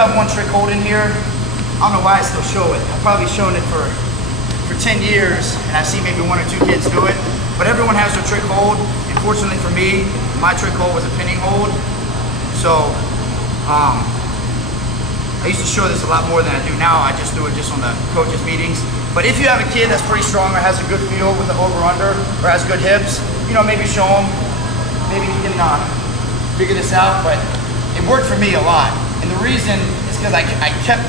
have one trick hold in here. I don't know why I still show it. I've probably shown it for 10 years, and I've seen maybe 1 or 2 kids do it. But everyone has their trick hold. Unfortunately for me, my trick hold was a pinning hold. So I used to show this a lot more than I do now. I just do it just on the coaches meetings. But if you have a kid that's pretty strong or has a good feel with the over-under or has good hips, you know, maybe show him. Maybe he can figure this out. But it worked for me a lot. And the reason is because I kept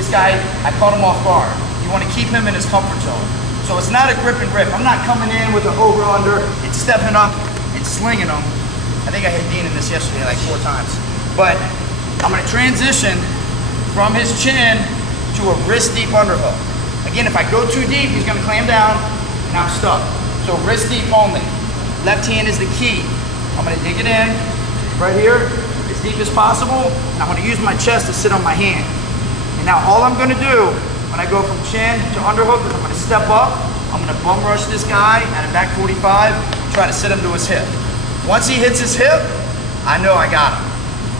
this guy, I caught him off guard. You want to keep him in his comfort zone. So it's not a grip and rip. I'm not coming in with an over-under and stepping up and slinging him. I think I hit Dean in this yesterday like 4 times. But I'm going to transition from his chin to a wrist deep underhook. Again, if I go too deep, he's going to clam down and I'm stuck. So wrist deep only. Left hand is the key. I'm going to dig it in right here as deep as possible. And I'm going to use my chest to sit on my hand. And now all I'm going to do when I go from chin to underhook is I'm going to step up. I'm going to bum rush this guy at a back 45, try to sit him to his hip. Once he hits his hip, I know I got him.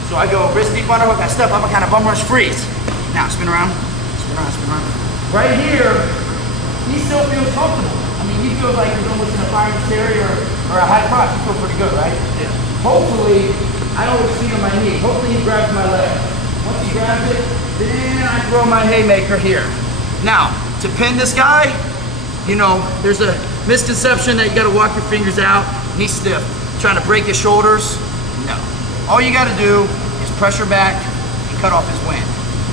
So I go wrist deep underhook, I step up, I kind of bum rush freeze. Now spin around, spin around, spin around. Right here, he still feels comfortable. I mean, he feels like he's almost in a firing cherry or a high crotch. You feel pretty good, right? Yeah. Hopefully, I always see on my knee. Hopefully he grabs my leg. Once he grabs it, then I throw my haymaker here. Now, to pin this guy, you know, there's a misconception that you gotta walk your fingers out, knee stiff. Trying to break his shoulders, no. All you gotta do is pressure back and cut off his wind,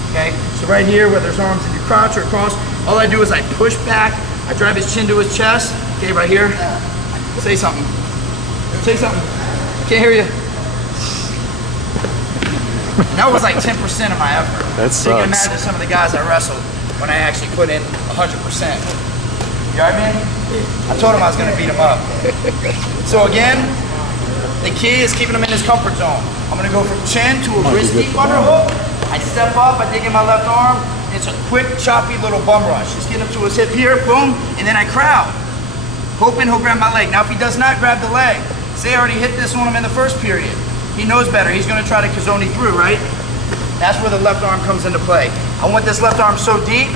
okay? So right here, whether his arms in your crotch or across, all I do is I push back, I drive his chin to his chest, okay, right here. Say something. Say something. Can't hear you. That was like 10% of my effort. That So you can sucks. imagine some of the guys I wrestled when I actually put in 100%. You know what I mean? I told him I was gonna beat him up. So again, the key is keeping him in his comfort zone. I'm gonna go from chin to a wrist deep underhook. I step up, I dig in my left arm. It's a quick, choppy little bum rush. Just get him to his hip here, boom, and then I crowd. Hoping he'll grab my leg. Now if he does not grab the leg, say I already hit this on him in the first period. He knows better, he's gonna try to kazoni through, right? That's where the left arm comes into play. I want this left arm so deep,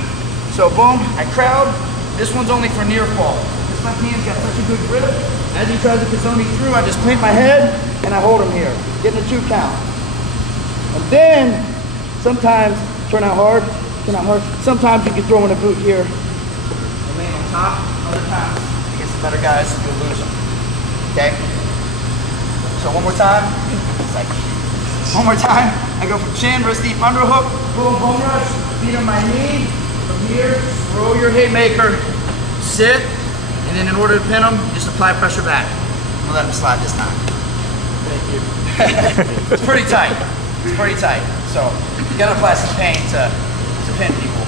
so boom, I crowd. This one's only for near fall. This left hand's got such a good grip. As he tries to kazoni through, I just plant my head and I hold him here, getting a 2 count. And then, sometimes, turn out hard. Sometimes you can throw in a boot here and land on top. Other times, against the better guys, you'll lose them. Okay? So one more time. One more time. I go from chin, wrist deep underhook, boom, bum rush, feet on my knee. From here, throw your haymaker, sit, and then in order to pin them, just apply pressure back. I'm gonna let him slide this time. Thank you. It's pretty tight. It's pretty tight. So you gotta apply some pain to pin people.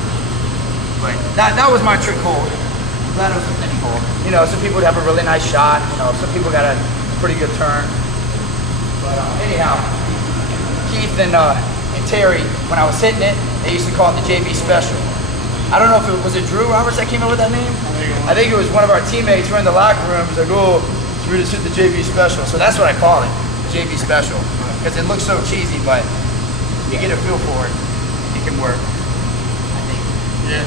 But that was my trick hold. I'm glad it was a pinning hold. You know, some people would have a really nice shot. You know, some people got a pretty good turn. But anyhow, Keith and Terry, when I was hitting it, they used to call it the JB Special. I don't know if was it Drew Roberts that came up with that name? I think it was one of our teammates. We're in the locker room. He's like, oh, so we just hit the JB Special. So that's what I call it, the JB Special. Because it looks so cheesy, but you get a feel for it, it can work, I think. Yeah.